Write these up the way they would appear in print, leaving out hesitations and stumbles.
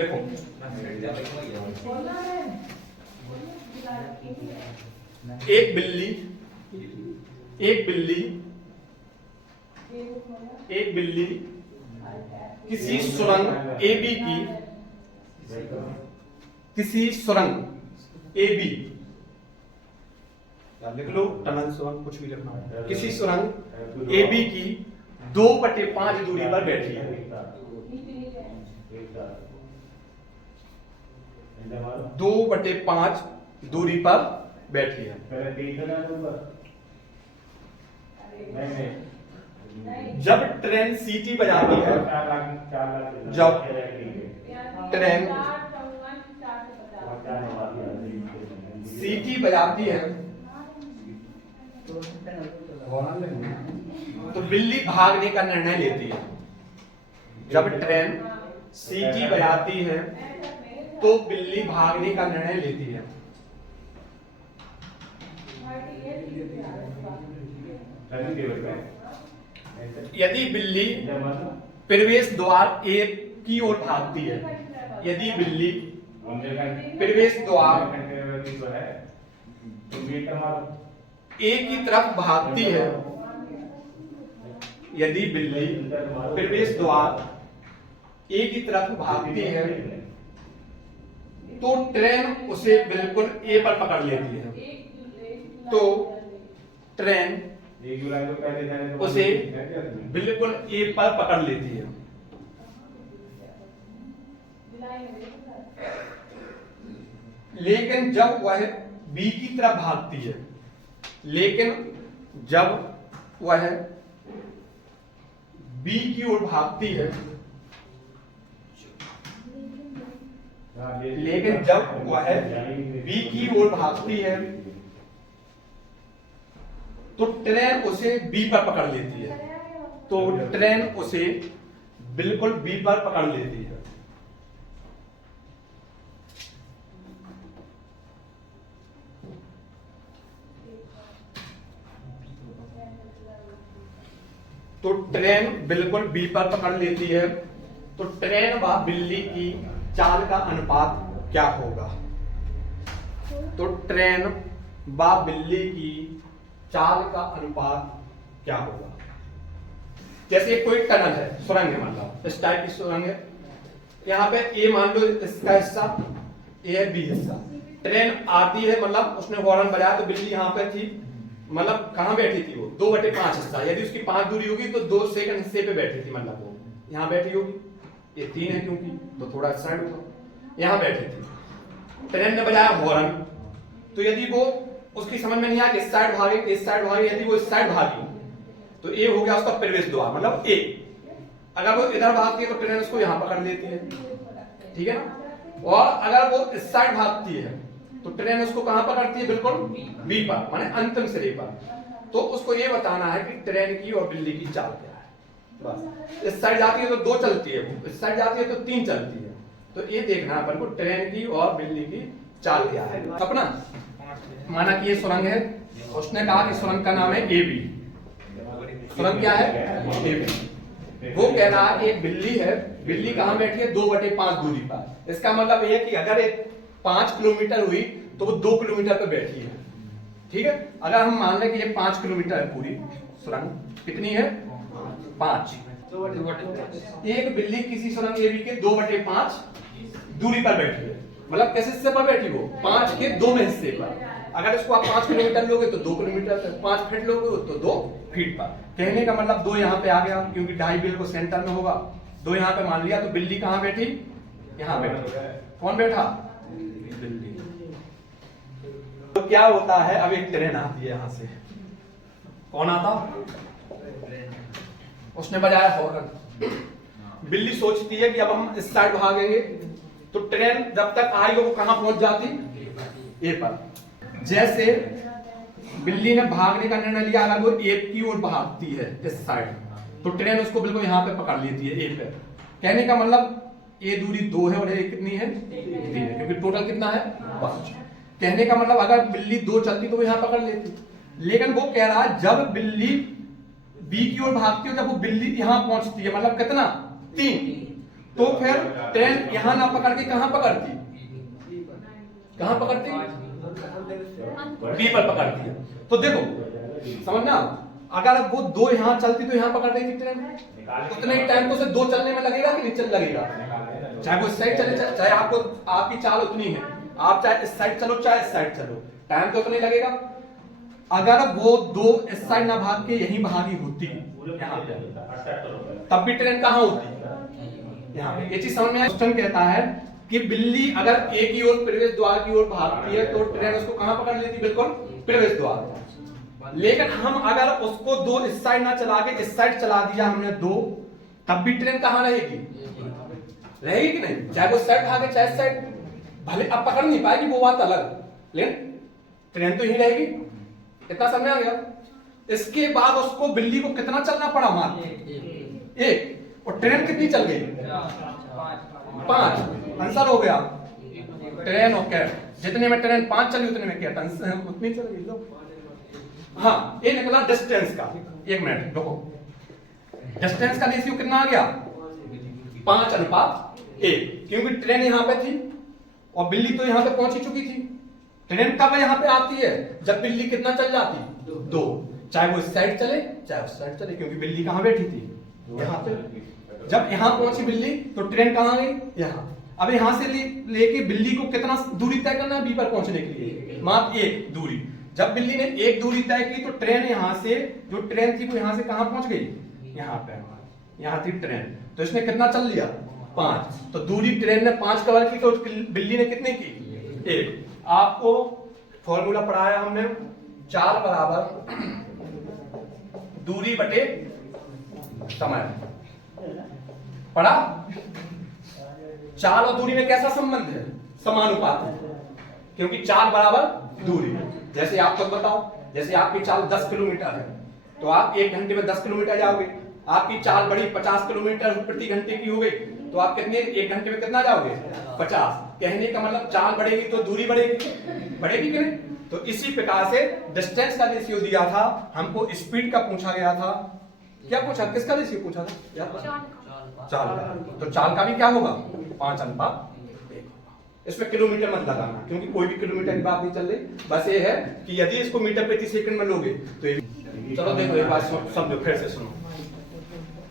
देखो एक बिल्ली किसी सुरंग AB की लिख लो, टनल सुरंग कुछ भी लिखना है। किसी सुरंग AB की 2/5 दूरी पर बैठी है। 2/5 दूरी पर बैठी है। जब ट्रेन सीटी बजाती है, जब ट्रेन सीटी बजाती है तो बिल्ली भागने का निर्णय लेती है। जब ट्रेन सीटी बजाती है तो बिल्ली भागने का निर्णय लेती है। यदि बिल्ली प्रवेश द्वार A की ओर भागती है, यदि बिल्ली प्रवेश द्वार A की तरफ भागती है, यदि बिल्ली प्रवेश द्वार A की तरफ भागती है तो ट्रेन उसे बिल्कुल A पर पकड़ लेती है। तो ट्रेन उसे बिल्कुल A पर पकड़ लेती है। लेकिन जब वह B की तरफ भागती है, लेकिन जब वह B की ओर भागती है, लेकिन जब वह B की ओर भागती है तो ट्रेन उसे B पर पकड़ लेती है। तो ट्रेन उसे बिल्कुल B पर पकड़ लेती है। तो ट्रेन बिल्कुल B पर पकड़ लेती है। तो ट्रेन व बिल्ली की चाल का अनुपात क्या होगा? तो ट्रेन व बिल्ली की चाल का अनुपात क्या होगा? जैसे कोई टनल है, सुरंग है, मान लो इस टाइप की सुरंग है। यहाँ पे A मान लो इसका हिस्सा, A है, B हिस्सा। ट्रेन आती है, मतलब उसने हॉर्न बजाया तो बिल्ली यहाँ पे थी, मतलब कहाँ बैठी थी वो? 2/5 हिस्सा। यदि उसकी 5 दूरी होगी तो 2 सेकंड हिस्से पे बैठी थी, मतलब वो यहाँ बैठी होगी। ये 3 है क्योंकि, तो थोड़ा साइड होगा, यहाँ बैठी थी। ट्रेन ने बजाया हॉर्न, तो यदि वो उसकी समझ में नहीं आया इस साइड भागे, इस साइड भागे, यदि वो इस साइड भागी तो A हो गया उसका प्रवेश द्वार, मतलब A। अगर वो इधर भागती है तो ट्रेन उसको यहाँ पकड़ लेती है, ठीक है ना। और अगर वो इस साइड भागती है तो ट्रेन उसको कहां पकड़ती है? बिल्कुल B पर, माने अंतिम सिरे पर। तो उसको ये बताना है कि ट्रेन की और बिल्ली की चाल क्या है। बस इस साइड जाती है तो 2 चलती है, इस साइड जाती है तो 3 चलती है। तो ये देखना है अपन को ट्रेन की और बिल्ली की चाल क्या है। अपना माना कि ये सुरंग है, उसने कहा कि सुरंग का नाम है AB। सुरंग क्या है? AB। वो कह रहा है एक बिल्ली है, बिल्ली कहां बैठी है? 2/5 दूरी पर। इसका मतलब ये है कि अगर एक 5 किलोमीटर हुई तो वो 2 किलोमीटर पे बैठी है, ठीक है। अगर हम मान लें कि ये 5 किलोमीटर है पूरी सुरंग, कितनी है? 5। एक बिल्ली किसी सुरंग AB के 2/5 दूरी पर बैठी है, मतलब किस हिस्से पर बैठी? वो 5 के 2 में हिस्से पर। अगर इसको आप 5 किलोमीटर लोगे तो 2 किलोमीटर पर, 5 फीट लोगे तो 2 फीट पर। कहने का मतलब 2 यहाँ पे आ गया क्योंकि ढाई बिल्कुल सेंटर में होगा। 2 यहाँ पे मान लिया, तो बिल्ली कहाँ बैठी? यहाँ बैठी। कौन बैठा? बिल्ली। तो क्या होता है, अब एक ट्रेन आती है यहाँ से। कौन आता? उसने बजाया हॉर्न। बिल्ली सोचती है कि अब हम इस साइड भागेंगे, तो ट्रेन जब तक आई वो कहां पहुंच जाती? A पर। जैसे बिल्ली ने भागने का निर्णय लिया, अगर वो A की ओर भागती है इस साइड, तो ट्रेन उसको बिल्कुल यहाँ पे पकड़ लेती है, A पे। कहने का मतलब A दूरी 2 है और A कितनी है? 3 है, क्योंकि टोटल कितना है? 5। कहने का मतलब अगर बिल्ली 2 चलती तो वो यहाँ पकड़ लेती। लेकिन वो कह रहा है जब बिल्ली B की ओर भागती है, जब वो बिल्ली यहाँ पहुंचती है, मतलब कितना? 3, तो फिर ट्रेन यहां ना पकड़ के कहां पकड़ती, कहां पकड़ती, बी पर पकड़ती है। तो देखो समझना, अगर वो दो यहां चलती तो यहां पकड़ रही थी ट्रेन, उतने ही टाइम तो उसे दो चलने में लगेगा कि नहीं चल लगेगा, चाहे वो इस साइड चले चाहे आपको आपकी चाल उतनी है, आप चाहे इस साइड चलो चाहे इस साइड चलो, टाइम तो उतना ही लगेगा। अगर वो दो इस साइड ना भाग के यहीं भागी होती यहाँ पे, तब भी ट्रेन कहाँ होती, यहाँ पे। ये चीज समझ में आया। क्वेश्चन कहता है कि बिल्ली अगर एक ही ओर प्रवेश द्वार की ओर भागती है तो ट्रेन उसको कहां पकड़ लेती, बिल्कुल प्रवेश द्वार। लेकिन हम अगर उसको दो इस साइड ना चला के इस साइड चला दिया हमने दो, तब भी ट्रेन कहां रहेगी, रहेगी कि नहीं, चाहे वो साइड भागे चाहे साइड, भले अब पकड़ नहीं पाएगी वो बात अलग, लेकिन ट्रेन तो यही रहेगी। इतना समझ आ गया। इसके बाद उसको बिल्ली को कितना चलना पड़ा, मान एक, और ट्रेन कितनी चल गई, 5। आंसर हो गया ट्रेन और कैट, जितने में ट्रेन 5 चली उतने में कैट उतनी चल गई। लो हाँ, ये निकला डिस्टेंस का। एक मिनट रुको, डिस्टेंस का रेशियो कितना आ गया, 5:1, क्योंकि ट्रेन यहां पे थी और बिल्ली तो यहां पे पहुंच ही चुकी थी। ट्रेन कब यहां पे आती है, जब बिल्ली कितना चल जाती, 2, चाहे वो इस साइड चले चाहे उस साइड चले, क्योंकि बिल्ली कहां बैठी थी, यहां पे। जब यहां पहुंची बिल्ली तो ट्रेन कहां गई, यहां। अब यहां से लेके बिल्ली को कितना दूरी तय करना है बी पर पहुंचने के लिए, मात्र 1 दूरी। जब बिल्ली ने 1 दूरी तय की तो ट्रेन यहां से, जो ट्रेन थी वो यहां से कहां पहुंच गई, यहां पे, यहां थी ट्रेन, तो इसने कितना चल लिया, 5। तो दूरी ट्रेन ने 5 कवर की तो बिल्ली ने कितनी की, 1। आपको फॉर्मूला पढ़ाया हमने, चाल बराबर दूरी बटे समय, पढ़ा। चाल और दूरी में कैसा संबंध है, समानुपात है, क्योंकि चाल बराबर दूरी। जैसे आप खुद बताओ, जैसे आपकी चाल 10 किलोमीटर है तो आप 1 घंटे में 10 किलोमीटर जाओगे। आपकी चाल बढ़ी 50 किलोमीटर प्रति घंटे की हो गई तो आप कितने 1 घंटे में कितना जाओगे, 50। कहने का मतलब चाल बढ़ेगी तो दूरी बढ़ेगी, बढ़ेगी कि नहीं। तो इसी प्रकार से डिस्टेंस का रेशियो दिया था हमको, स्पीड का पूछा गया था, क्या पूछा, किसका रेशियो पूछा था, चाल का। तो चाल का भी क्या होगा, 5:1। इसमें किलोमीटर मत लगाना क्योंकि कोई भी किलोमीटर की बात नहीं चल रही, बस ये है कि यदि इसको मीटर प्रति सेकंड में लोगे तो चलो देखो एक बात समझो, फिर से सुनो,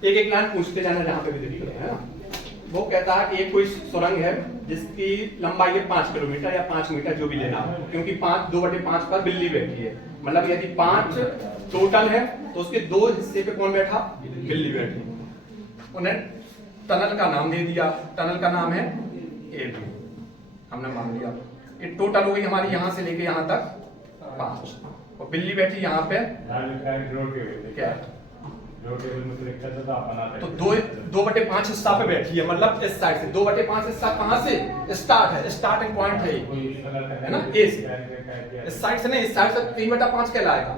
एक लाइन पूछते जाना जहां पे भी दिक्कत है ना। वो कहता है कि एक कोई सुरंग है जिसकी लंबाई है 5 किलोमीटर या 5 मीटर जो भी लेना हो, क्योंकि 2/5 पर बिल्ली बैठी है, मतलब यदि 5 टोटल है तो उसके 2 हिस्से पे कौन बैठा, बिल्ली बैठी। उन्हें टनल का नाम दे दिया, टनल का नाम है A2, हमने मान लिया। ये टोटल हो गई हमारी यहां से लेके यहां तक 5, और बिल्ली बैठी यहाँ पे क्या, तो 2/5 हिस्सा पे बैठी है, मतलब इस साइड से 2/5 हिस्सा कहां से स्टार्ट है, स्टार्टिंग पॉइंट है ना, ए से। इस साइड से नहीं, इस साइड से 3/5 कहलाएगा।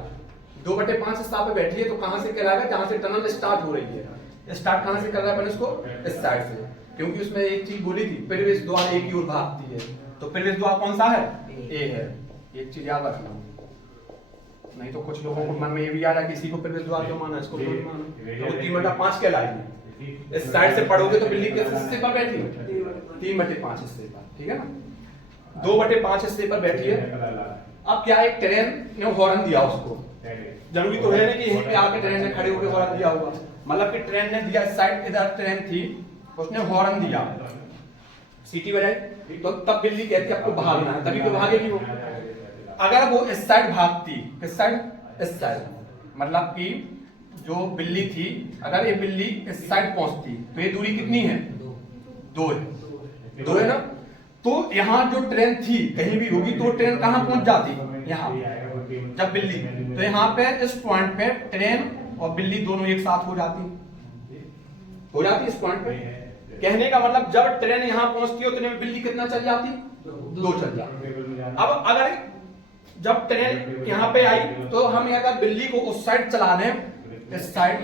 2/5 हिस्सा पे बैठी है तो कहां से कहलाएगा, जहां से टनल स्टार्ट हो रही है। स्टार्ट कहां से कर रहा है अपन इसको, इस साइड से, क्योंकि उसमें एक चीज बोली थी, प्रवेश द्वार एक ही ओर भागती है, तो प्रवेश द्वार कौन सा है, ए है। एक चीज याद रखना, नहीं तो कुछ लोगों को मन में ये भी आ रहा है किसी को प्रवेश द्वार क्यों माना, इसको क्यों माना, तो 3/5 कहलाएगी। इस साइड से पढ़ोगे तो बिल्ली किस हिस्से पर बैठी है, 3/5 हिस्से पर, ठीक है ना। 2/5 हिस्से पर बैठी है। अब क्या, एक ट्रेन ने हॉर्न दिया उसको, जरूरी तो है नहीं कि यहीं पे आके ट्रेन ने खड़े होकर हॉर्न दिया होगा, मतलब कि ट्रेन ने दिया, साइड इधर ट्रेन थी, उसने हॉर्न दिया, सीटी बजाई, तो तब बिल्ली कहती है आपको भागना है, तभी तो भागेगी वो। अगर वो इस साइड भागती, किस साइड, इस साइड, मतलब कि जो बिल्ली थी, अगर ये बिल्ली इस साइड पहुंचती तो ये दूरी कितनी है, 2 है, 2 है ना। तो यहाँ जो ट्रेन थी कहीं भी होगी तो ट्रेन कहाँ पहुंच जाती, यहाँ, जब बिल्ली, तो यहाँ पे इस पॉइंट पे ट्रेन और बिल्ली दोनों एक साथ हो जाती इस पॉइंट पे। कहने का मतलब जब ट्रेन यहाँ पहुंचती है उतने में बिल्ली कितना चल जाती, 2 चल जाती। अब अगर जब ट्रेन यहाँ पे आई तो हम अगर बिल्ली को उस साइड चला दें, इस साइड,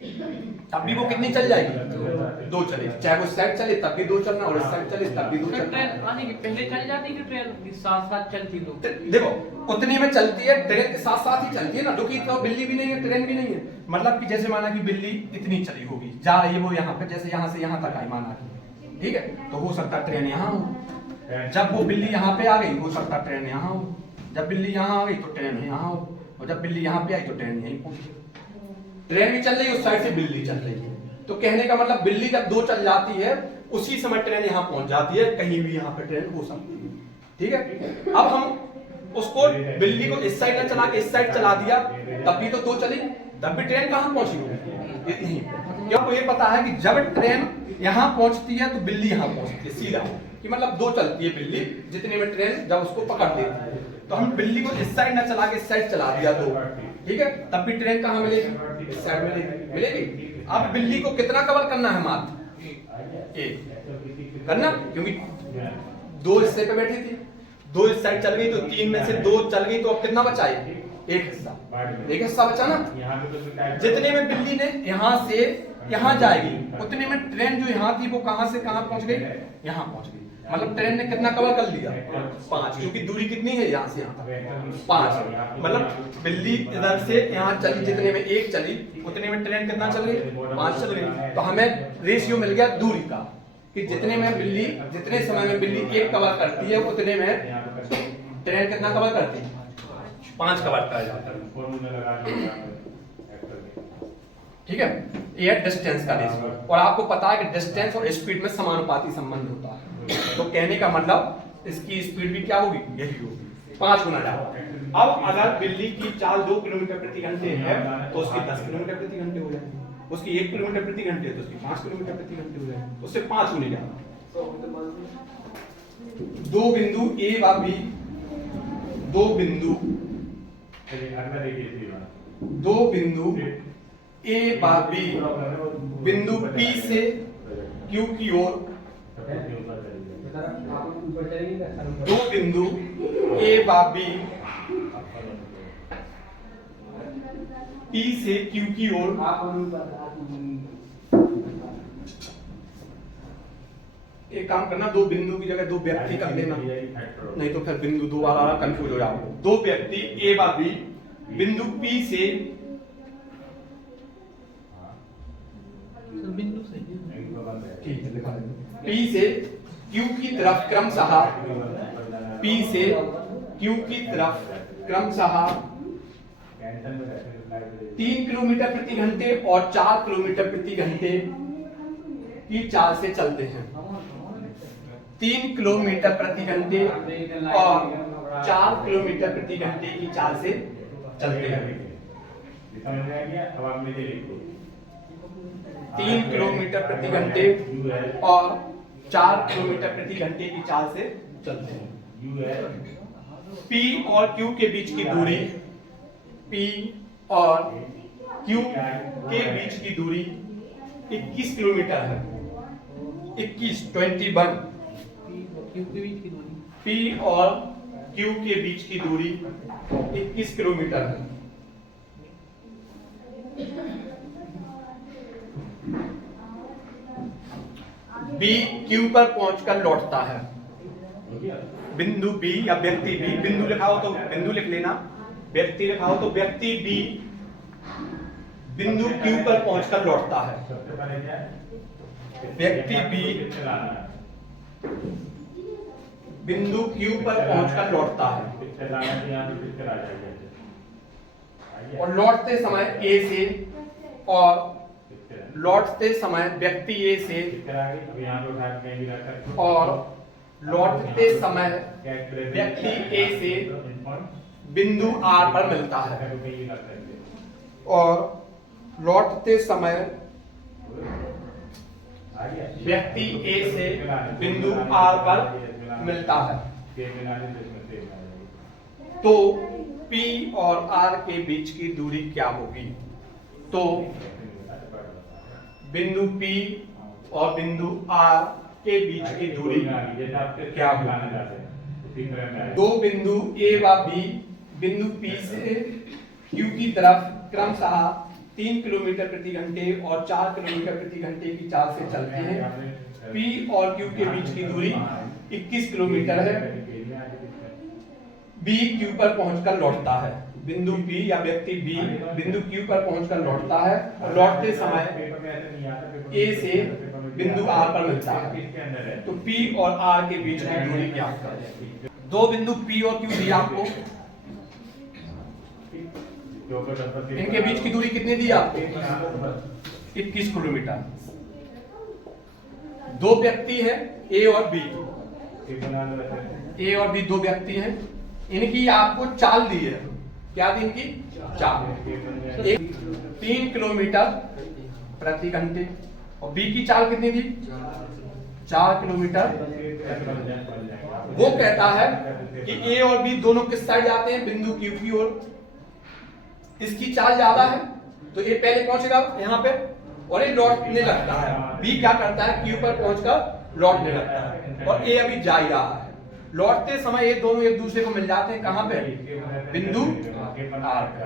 तब भी वो कितनी चल जाएगी, 2 चलेगी। चाहे वो इस साइड चले तब भी 2 चलना, और इस साइड चले तब भी 2 चलना। ट्रेन आने की पहले चल जाती कि ट्रेन साथ साथ चलती तो देखो उतनी में चलती है, ट्रेन के साथ साथ ही चलती है ना, क्योंकि तो बिल्ली भी नहीं है ट्रेन भी नहीं है। मतलब कि जैसे माना कि बिल्ली इतनी चली होगी, जा रही है वो यहाँ पे, जैसे यहाँ से यहाँ तक आई माना कि, ठीक है, तो हो सकता है ट्रेन यहाँ हो। जब वो बिल्ली यहाँ पे आ गई हो सकता है ट्रेन यहाँ हो, जब बिल्ली यहाँ आ गई तो ट्रेन यहाँ हो, और जब बिल्ली यहाँ पे आई तो ट्रेन यहीं पहुंची। ट्रेन भी चल रही है उस साइड से, बिल्ली चल रही है, तो कहने का मतलब बिल्ली जब 2 चल जाती है उसी समय ट्रेन यहाँ पहुंच जाती है, कहीं भी यहाँ पे ट्रेन हो सकती है, ठीक है। अब हम उसको बिल्ली को इस साइड न चला के इस साइड चला दिया, तब भी तो 2 चली, तब भी ट्रेन कहाँ पहुंची होगी, क्यों को ये पता है कि जब ट्रेन यहाँ पहुंचती है तो बिल्ली यहाँ पहुंचती है सीधा, कि मतलब 2 चलती है बिल्ली, जितने में ट्रेन जब उसको पकड़ लेती है। तो हम बिल्ली को इस साइड न चला के इस साइड चला दिया 2, ठीक है, तब भी ट्रेन कहाँ मिलेगी, इस साइड मिलेगी। अब बिल्ली को कितना कवर करना है, मात्र 1 करना, क्योंकि 2 हिस्से पे बैठी थी, 2 इस साइड चल गई तो 3 में से 2 चल गई, तो अब कितना बचा है, 1 हिस्सा बचा ना। जितने में बिल्ली ने यहाँ से यहाँ जाएगी, उतने में ट्रेन जो यहाँ थी वो कहाँ से कहाँ पहुंच गई, यहाँ पहुंच गई। मतलब ट्रेन ने कितना कवर कर लिया, 5, क्योंकि दूरी कितनी है यहाँ से यहाँ 5। मतलब बिल्ली इधर से यहाँ चली, जितने में 1 चली उतने में ट्रेन कितना चल गई, 5 चल गई। तो हमें रेशियो मिल गया दूरी का, कि जितने समय में बिल्ली 1 कवर करती है उतने में ट्रेन कितना कवर करती है, 5 कवर कर जाता है, ठीक है। ये है डिस्टेंस का रेशियो, और आपको पता है कि डिस्टेंस और स्पीड में समानुपाती संबंध होता है। तो कहने का मतलब इसकी स्पीड भी क्या होगी, यही होगी, 5 गुना ज्यादा। अब अगर बिल्ली की चाल 2 किलोमीटर प्रति घंटे है तो उसकी 10 किलोमीटर प्रति घंटे हो जाएगी, उसकी 1 किलोमीटर प्रति घंटे तो उसकी 5 किलोमीटर प्रति घंटे हो जाएगी, उससे 5 गुने ज्यादा। 2 बिंदु ए व बी, 2 बिंदु ए व बी बिंदु पी से क्यू की ओर, 2 बिंदु ए व बी पी से क्यू की ओर एक काम करना, 2 बिंदु की जगह 2 व्यक्ति कर लेना, नहीं तो फिर बिंदु दोबारा कंफ्यूज हो जाओगे। 2 व्यक्ति ए व बी बिंदु पी से बिंदु से ठीक है लिखा पी से क्यू की तरफ क्रमशः, पी से क्यू की तरफ क्रमशः 3 किलोमीटर प्रति घंटे और 4 किलोमीटर प्रति घंटे की चाल से चलते हैं। 3 किलोमीटर प्रति घंटे और 4 किलोमीटर प्रति घंटे की चाल से चलते हैं। 3 किलोमीटर प्रति घंटे और 4 किलोमीटर प्रति घंटे की चाल से चलते हैं। P और Q के बीच की दूरी, P और Q के बीच की दूरी 21 किलोमीटर है, 21 P और Q के बीच की दूरी 21 किलोमीटर है। बी क्यू पर पहुंचकर लौटता है। बिंदु बी या व्यक्ति बी, बिंदु लिखा हो तो बिंदु लिख लेना, व्यक्ति लिखा हो तो व्यक्ति बी बिंदु क्यू पर पहुंचकर लौटता है। व्यक्ति बी बिंदु क्यू पर पहुंचकर लौटता है और लौटते समय ए से, और लौटते समय व्यक्ति ए से, और लौटते समय व्यक्ति ए से बिंदु आर पर मिलता है, और लौटते समय व्यक्ति ए से बिंदु आर पर मिलता है। तो P और R के बीच की दूरी क्या होगी? तो बिंदु P और बिंदु R के बीच की दूरी क्या होगी? 2 बिंदु A व B बिंदु P से Q की तरफ क्रमशः 3 किलोमीटर प्रति घंटे और 4 किलोमीटर प्रति घंटे की चाल से चलते हैं। P और Q के बीच की दूरी 21 किलोमीटर है। B Q पर पहुंचकर लौटता है। बिंदु P या व्यक्ति B बिंदु Q पर पहुंचकर लौटता है और लौटते समय A से बिंदु R पर मिलता है। तो P और R के बीच की दूरी ज्ञात करें। दो बिंदु P और Q दिया आपको, इनके बीच की दूरी कितनी दी आपको? 21 किलोमीटर। दो व्यक्ति है A और B, A और B दो व्यक्ति हैं, इनकी आपको चाल दी है। क्या दी इनकी? चाल। 3 किलोमीटर प्रति घंटे और B की चाल कितनी थी? 4 किलोमीटर। वो कहता है कि A और B दोनों किस साइड जाते हैं? बिंदु Q की ओर। इसकी चाल ज्यादा है तो A पहले पहुंचेगा यहाँ पे और ये लौटने लगता है। B क्या करता है? Q पर पहुंचकर लौटने लगता है और A अभी जा ही रहा है। लौटते समय ये दोनों एक दूसरे को मिल जाते हैं। कहां पे? बिंदु R पे।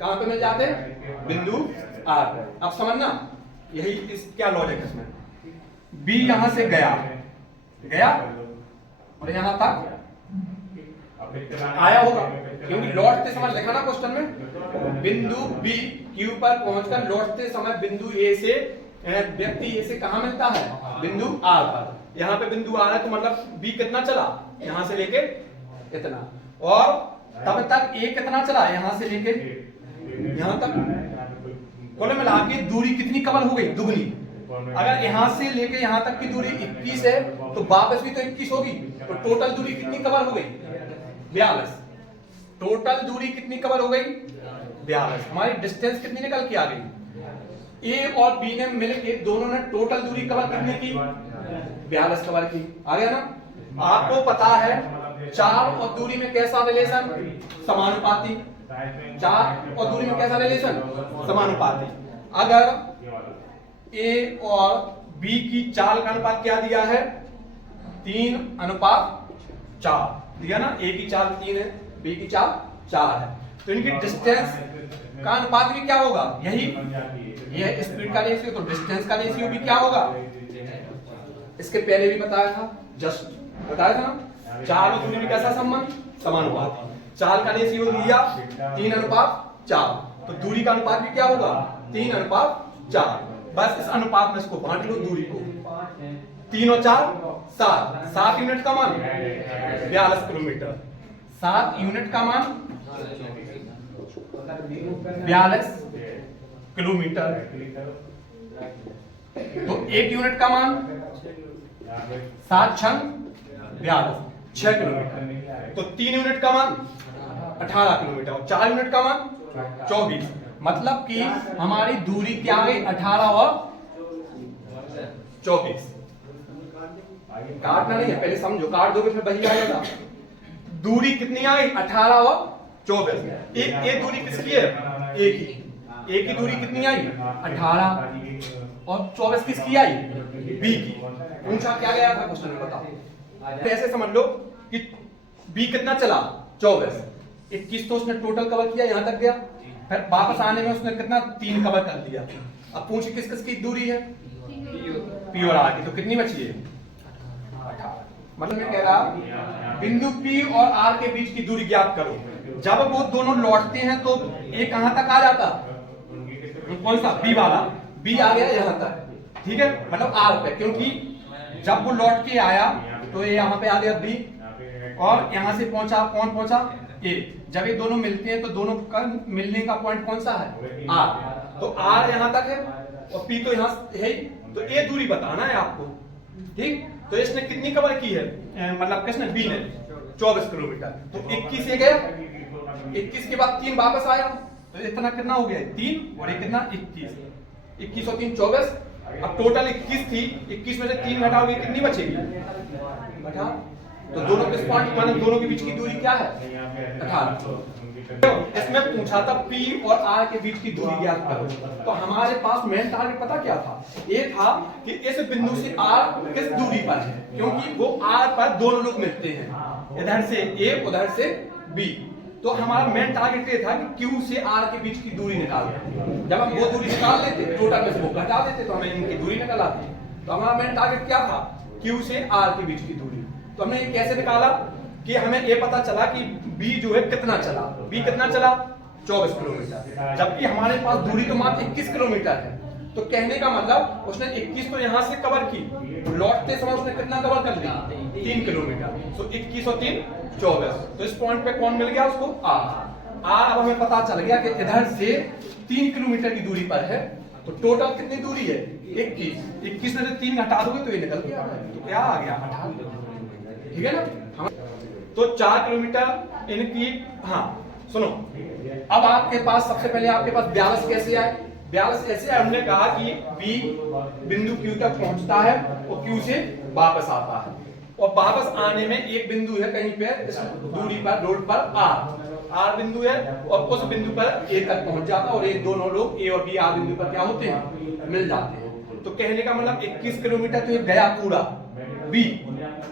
कहां पे मिल जाते हैं? बिंदु R पे। अब समझना, यही इस क्या लॉजिक है इसमें। B यहां से गया और यहां तक आया होगा, क्योंकि लौटते समय लिखा ना क्वेश्चन में, बिंदु B Q पर पहुंचकर लौटते समय बिंदु A से व्यक्ति A से कहां मिलता है? बिंदु R पर। यहाँ पे बिंदु R है तो मतलब B कितना चला? यहां से लेके इतना, और तब तक A कितना चला? यहां से लेके यहां तक। कुल मिला के दूरी कितनी कवर हो गई? दुगनी। अगर यहां से लेके यहां तक की दूरी 21 है तो वापस भी तो 21 होगी, तो टोटल दूरी कितनी कवर हो गई? 42। टोटल दूरी कितनी कवर हो गई? 42। हमारी डिस्टेंस कितनी निकल के आ गई? A और B ने मिलके दोनों ने टोटल दूरी कवर कितनी की? 42 कवर की। आ गया ना? आपको पता है चाल और दूरी में कैसा रिलेशन? समानुपाती। चाल और दूरी में कैसा रिलेशन? समानुपाती। अगर A और B की चाल का अनुपात क्या दिया है? 3:4 दिया ना। A की चाल 3 है, B की चाल 4 है, तो इनकी डिस्टेंस का अनुपात भी क्या होगा? यही, ये स्पीड का रेशियो, तो डिस्टेंस का रेशियो भी क्या होगा? इसके पहले भी बताया था, जस्ट बताया था ना। चाल और दूरी में कैसा संबंध? समानुपाती। चाल का रेशियो दिया 3:4, तो दूरी का अनुपात भी क्या होगा? 3:4। बस इस अनुपात में इसको बांट लो, दूरी को। 3 और 4 7, 7 यूनिट का मान 42 किलोमीटर। 7 यूनिट का मान 42 किलोमीटर। तो 1 यूनिट का मान 7 छंग 42, 6 किलोमीटर। तो 3 यूनिट का मान 18 किलोमीटर और 4 यूनिट का मान 24। मतलब कि हमारी दूरी क्या आ गई? 18 और 24। काटना नहीं है, पहले समझो, काट दोगे फिर वही आएगा। दूरी कितनी आई? 18 और 24। एक दूरी किसकी है? एक की दूरी कितनी आई? 18 और 24 किसकी आई? B की। पूछा क्या गया था क्वेश्चन में? बताओ। ऐसे समझ लो कि B कितना चला? 24। 21 तो उसने टोटल कवर किया, यहां तक गया, फिर वापस आने में उसने कितना? 3 कवर कर दिया। अब पूछे किस किस की दूरी है? P और R की। तो कितनी बची है? 18। मतलब मैं कह रहा बिंदु P और R के बीच की दूरी ज्ञात करो। जब वो दोनों लौटते हैं तो A कहां तक आ जाता? कौन सा? B वाला। B आ गया यहां तक, ठीक है, मतलब R पे, क्योंकि जब वो लौट के आया तो ये यहाँ पे आ गया B और यहां से पहुंचा, कौन पहुंचा? A। जब ये दोनों मिलते हैं तो दोनों का मिलने का पॉइंट कौन सा है? R। तो R यहां तक है और P तो यहां है, तो ये दूरी बताना है आपको, ठीक। तो इसने कितनी कवर की है? मतलब किसने? B ने 24 किलोमीटर। तो 21 से गया, 21 के बाद 3 वापस आया, तो इतना कितना हो गया? 3 और ये कितना? 21। 21 और 3 24। अब टोटल 21 थी, 21 में से 3 घटाओगे कितनी बचेगी? घटा। तो दोनों के पॉइंट मतलब दोनों के बीच की दूरी क्या है? 18। इसमें पूछा था P और R के बीच की दूरी ज्ञात करो। तो हमारे पास मेन टारगेट पता क्या था? ये था कि इस बिंदु से R किस दूरी पर है, क्योंकि वो R पर दोनों लोग मिलते हैं, इधर से A उधर से B। तो हमारा मेन टारगेट ये था कि Q से R के बीच की दूरी निकालना। जब हम वो दूरी निकाल लेते टोटल में से वो घटा देते तो हमें इनकी दूरी निकल आती। तो हमारा मेन टारगेट क्या था? Q से R के बीच की दूरी। तो हमने ये कैसे निकाला कि हमें ये पता चला कि B जो है कितना चला, B कितना चला 24 किलोमीटर, जबकि हमारे पास दूरी तो मात्र 21 किलोमीटर है। तो कहने का मतलब उसने 21 तो यहाँ से कवर की, लौटते समय उसने कितना कवर कर लिया 3 किलोमीटर। तो 21 और 3 24। तो इस पॉइंट पे कौन मिल गया उसको? R। अब हमें पता चल गया कि इधर से 3 किलोमीटर की दूरी पर है। तो टोटल कितनी दूरी है? 21 में से 3 घटा दोगे तो ये निकल गया। तो क्या आ गया? 18। ठीक है ना? तो 4 किलोमीटर इनकी। हाँ सुनो, अब आपके पास सबसे पहले आपके पास 42 कैसे आए? 42 ऐसे हमने कहा कि B बिंदु Q तक पहुंचता है और Q से वापस आता है, और वापस आने में एक बिंदु है कहीं पे इस दूरी पर रोड पर R बिंदु है, और उस बिंदु पर A तक पहुंच जाता है, और ये दोनों लोग A और B R बिंदु पर क्या होते हैं? मिल जाते हैं। तो कहने का मतलब 21 किलोमीटर तो ये गया पूरा, B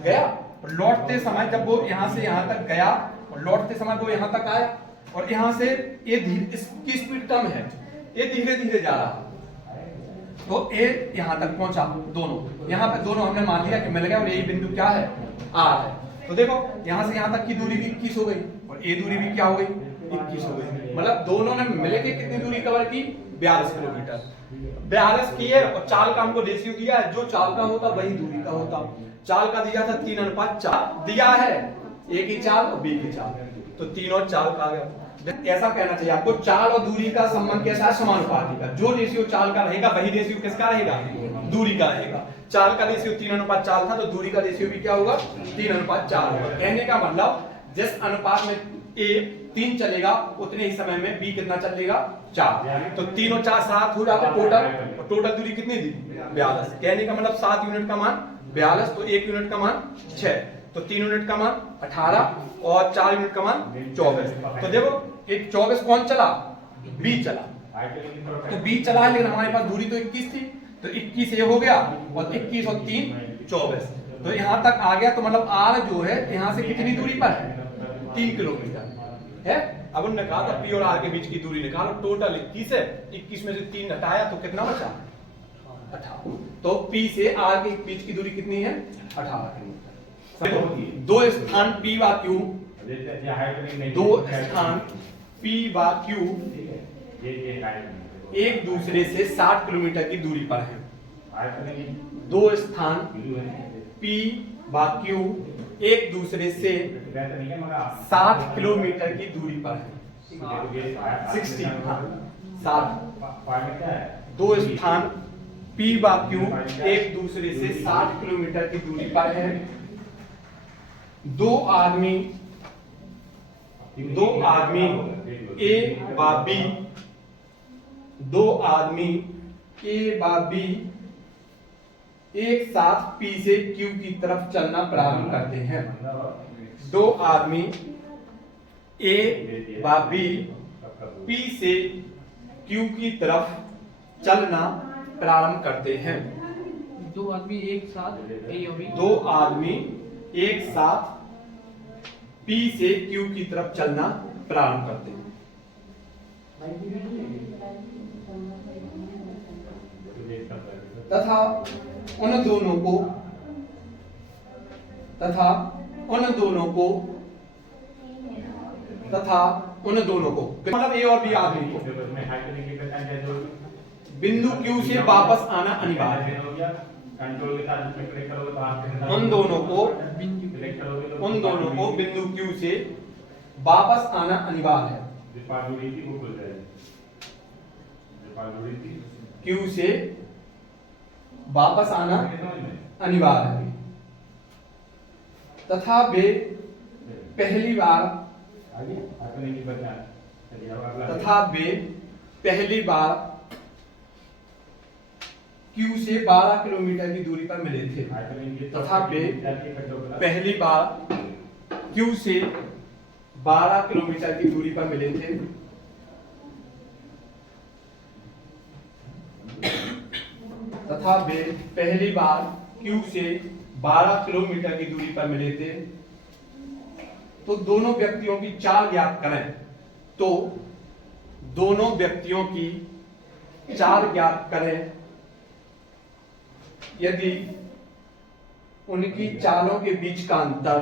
गया। और लौटते समय जब वो यहाँ से यहाँ तक गया और लौटते समय वो यहाँ तक आया, और यहाँ से ये इसकी स्पीड कम है, ये धीरे धीरे जा रहा, तो A यहाँ तक पहुंचा। दोनों यहाँ पे दोनों हमने मान लिया कि मिल गया, और यही बिंदु क्या है? R है। तो देखो यहाँ से यहाँ तक की दूरी भी 21 हो गई, और A दूरी भी क्या हो गई? 21 हो गई। मतलब दोनों ने मिलके कितनी दूरी कवर की? 42 किलोमीटर। 42 की है, और चाल का हमको रेशियो दिया है, जो चाल का होता वही दूरी का होता। चाल का दिया था 3:4 दिया है, A की चाल और B की चाल, तो 3 और 4 का आ गया। ऐसा कहना चाहिए आपको, चाल और दूरी का संबंध कैसा है? समानुपाती का। जो रेशियो चाल का रहेगा वही रेशियो किसका रहेगा? दूरी का रहेगा। चाल का रेशियो 3:4 था, तो दूरी का रेशियो भी क्या होगा? 3:4 होगा। कहने का मतलब जिस अनुपात में A 3 चलेगा उतने ही समय में B कितना चलेगा? 4। तो 3 और 4 7 हो जाते टोटल, और टोटल दूरी कितनी दी? 42। कहने का मतलब 7 यूनिट का मान 42, तो 1 यूनिट का मान 6, तो 3 यूनिट का मान 18, और 4 यूनिट का मान 24। तो देखो एक 24 कौन चला? B चला। तो B चला है, लेकिन हमारे पास दूरी तो 21 थी, तो 21 ये हो गया, और 21 और 3 24। तो यहाँ तक आ गया। तो मतलब R जो है यहाँ से कितनी दूरी पर है? 3 किलोमीटर है। अब उन्होंने कहा था P और R के बीच की दूरी निकालो। टोटल 21 है, 21 में से 3 घटाया तो कितना बचा? 18। तो P से R के बीच की दूरी कितनी है? 18 किलोमीटर। दो स्थान P व Q, दो स्थान P व Q एक दूसरे से 60 किलोमीटर की दूरी पर है। दो स्थान P व Q एक दूसरे से 60 किलोमीटर की दूरी पर है। 60 दो स्थान P व Q एक दूसरे से 60 किलोमीटर की दूरी पर है। दो आदमी A व B, दो आदमी A व B एक साथ P से Q की तरफ चलना प्रारंभ करते हैं। दो आदमी A व B P से Q की तरफ चलना प्रारंभ करते हैं। दो आदमी एक साथ A और B, दो आदमी एक साथ P से Q की तरफ चलना प्रारंभ करते हैं। तथा उन दोनों को मतलब A और B आदमी को बिंदु Q से वापस आना अनिवार्य है। उन दोनों को बिंदु Q से वापस आना अनिवार्य है। Q से वापस आना अनिवार्य है। तथा वे पहली बार Q से 12 किलोमीटर की दूरी पर मिले थे। तथा वे पहली बार Q से 12 किलोमीटर की दूरी पर मिले थे। तथा वे पहली बार Q से 12 किलोमीटर की दूरी पर मिले थे। तो दोनों व्यक्तियों की चाल ज्ञात करें। तो दोनों व्यक्तियों की चाल ज्ञात करें यदि उनकी चालों के बीच का अंतर,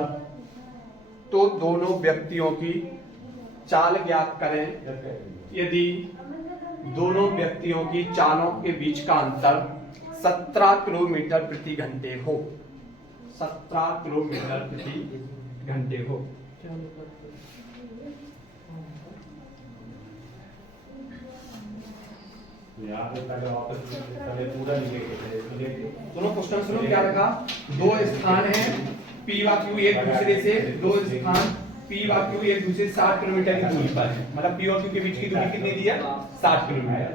तो दोनों व्यक्तियों की चाल ज्ञात करें यदि दोनों व्यक्तियों की चालों के बीच का अंतर 17 किलोमीटर प्रति घंटे हो। 17 किलोमीटर प्रति घंटे हो। दोनों क्वेश्चन सुनो क्या रखा। दो स्थान है P व Q एक दूसरे से, दो स्थान P व Q एक दूसरे से 60 किलोमीटर की दूरी पर है। मतलब P और Q के बीच की दूरी कितनी दी है? 60 किलोमीटर।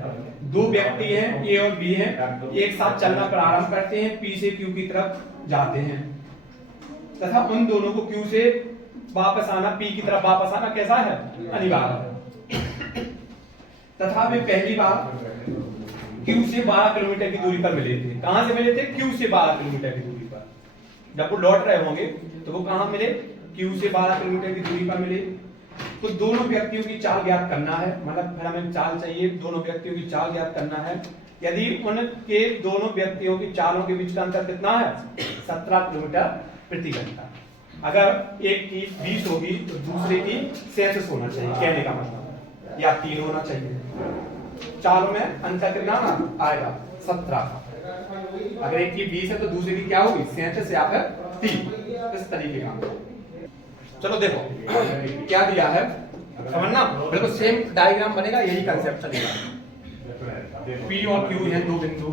दो व्यक्ति हैं A और B हैं, एक साथ चलना प्रारंभ करते हैं, P से Q की तरफ जाते हैं तथा उन दोनों को Q से वापस आना, P की तरफ वापस आना कैसा है? अनिवार्य है। तथा वे पहली बार Q से 12 किलोमीटर की दूरी पर मिले थे। कहां से मिले थे? Q से 12 किलोमीटर की दूरी पर। जब वो लौट रहे होंगे तो वो कहां मिले? Q से 12 किलोमीटर की दूरी पर मिले। तो दोनों व्यक्तियों की चाल ज्ञात करना है, मतलब फिर हमें चाल चाहिए, दोनों व्यक्तियों की चाल ज्ञात करना है यदि उनके दोनों व्यक्तियों की चालों के बीच का अंतर कितना है? 17 किलोमीटर प्रति घंटा। अगर एक की 20 होगी तो दूसरे की 37 होना चाहिए, कहने का मतलब, या 3 होना चाहिए। चालों में अंतर कितना आएगा? 17 का। अगर एक की 20 है तो दूसरे की क्या होगी? 37 या फिर 3। इस तरीके का। चलो देखो क्या दिया है, समझना, बिल्कुल सेम डायग्राम बनेगा, यही कंसेप्ट चलेगा। P और Q है दो बिंदु,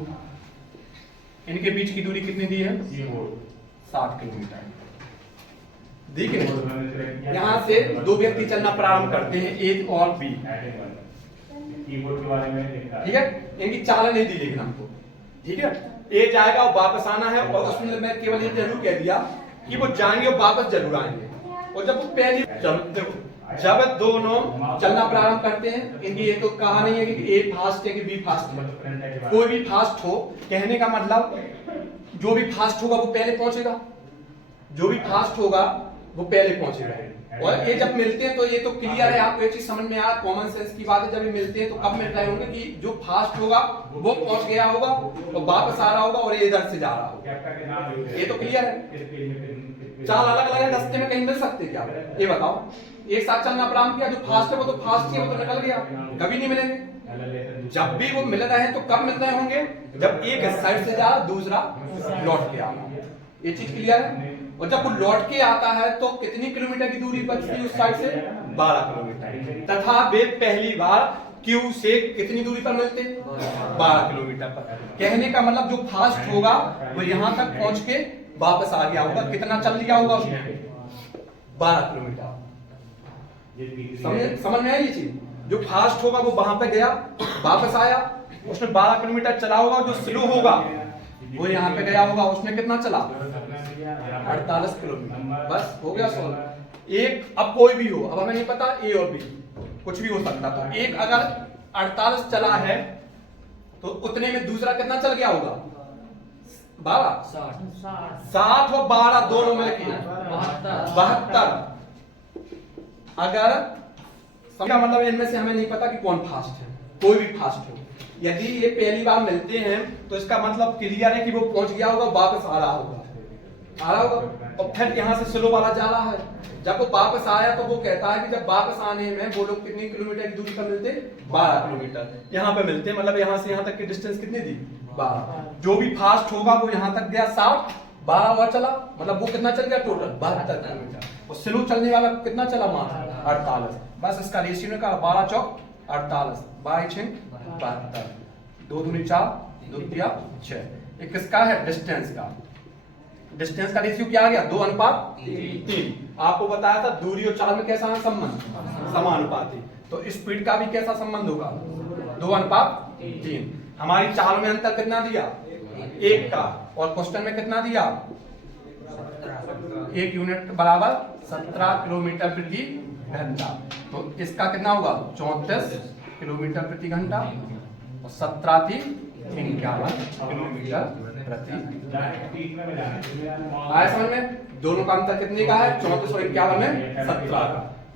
इनके बीच की दूरी कितनी दी है? 60 किलोमीटर। देखिए यहाँ से दो व्यक्ति चलना प्रारंभ करते हैं, A और B, ठीक है। इनकी चाल नहीं दी लेकिन हमको, ठीक है। A जाएगा और वापस आना है, और उसमें मैं केवल ये जरूर कह दिया कि वो जाएंगे और वापस जरूर आएंगे। और जब वो पहली जब दोनों चलना प्रारंभ करते हैं, इनकी ये तो कहा नहीं है कि A फास्ट है कि B फास्ट है, कोई भी फास्ट हो, कहने का मतलब जो भी फास्ट होगा वो पहले पहुंचेगा, जो भी फास्ट होगा वो पहले पहुंचेगा। और ये जब मिलते हैं तो ये तो क्लियर है, आपको ये चीज समझ में आ, कॉमन सेंस की बात है। जब ये मिलते हैं तो कब मिल रहे होंगे कि जो फास्ट होगा वो पहुंच गया होगा और वापस आ रहा होगा, और ये इधर से जा रहा होगा। ये तो क्लियर है। चाल अलग अलग है, रास्ते में कहीं मिल सकते क्या? ये बताओ। एक साथ चलना प्रारंभ किया, जो फास्ट है वो तो फास्ट है, वो तो निकल गया, कभी नहीं मिलेंगे। जब भी वो मिल रहे हैं तो कब मिल रहे होंगे? जब एक साइड से जा दूसरा लौट के आ रहा। ये चीज क्लियर है। और जब वो लौट के आता है तो कितनी किलोमीटर की दूरी बचती है उस साइड से? 12 किलोमीटर। तथा वे पहली बार Q से कितनी दूरी पर मिलते? 12 किलोमीटर पर। कहने का मतलब जो फास्ट होगा वो यहां तक पहुंच के वापस आ गया होगा। कितना चल लिया होगा उसने? 12 किलोमीटर। समझ में आई ये चीज? जो फास्ट होगा वो वहां पे गया, वापस आया, उसने 12 किलोमीटर चला होगा। जो स्लो होगा वो यहाँ पे गया होगा, उसने कितना चला? 48 किलोमीटर। बस हो गया सॉल्व। एक अब कोई भी हो, अब हमें नहीं पता A और B, कुछ भी हो सकता। तो एक अगर 48 चला है तो उतने में दूसरा कितना चल गया होगा? 12, 60 और 12 दोनों मिलकर 72। अगर समझा, मतलब इनमें से हमें नहीं पता कि कौन फास्ट है, कोई भी फास्ट हो। यदि ये पहली बार मिलते हैं तो इसका मतलब क्लियर है कि वो पहुंच गया होगा, वापस आ रहा होगा, और फिर यहाँ से स्लो वाला जा रहा है। जब वो वापस आया तो वो कहता है कि जब वापस आने में वो लोग कितनी किलोमीटर की दूरी पर मिलते? 12 किलोमीटर यहाँ पे मिलते। मतलब यहाँ से यहाँ तक की डिस्टेंस कितनी दी? 12। जो भी फास्ट होगा वो यहाँ तक गया 60, 12 हुआ चला, मतलब वो कितना चल गया टोटल? 72 किलोमीटर। और स्लो चलने वाला कितना चला? मात्र 48। बस इसका रेशियो ने कहा 12 चौक 48, 12 6 72, 2 दूनी 4, 2 तिया 6। एक किसका है? डिस्टेंस का। डिस्टेंस का रेशियो क्या आ गया? 2:3। आपको बताया था दूरी और चाल में कैसा है संबंध? समानुपाती। तो स्पीड का भी कैसा संबंध होगा? 2:3। हमारी चाल में अंतर कितना दिया? 1 का। और क्वेश्चन में कितना दिया? 1 यूनिट बराबर 17 किलोमीटर प्रति घंटा। तो इसका कितना होगा? 34 किलोमीटर प्रति घंटा। और 17 थी किलोमीटर प्रति आया समझ में? दोनों का अंतर कितने का है? 3451 में 17 का।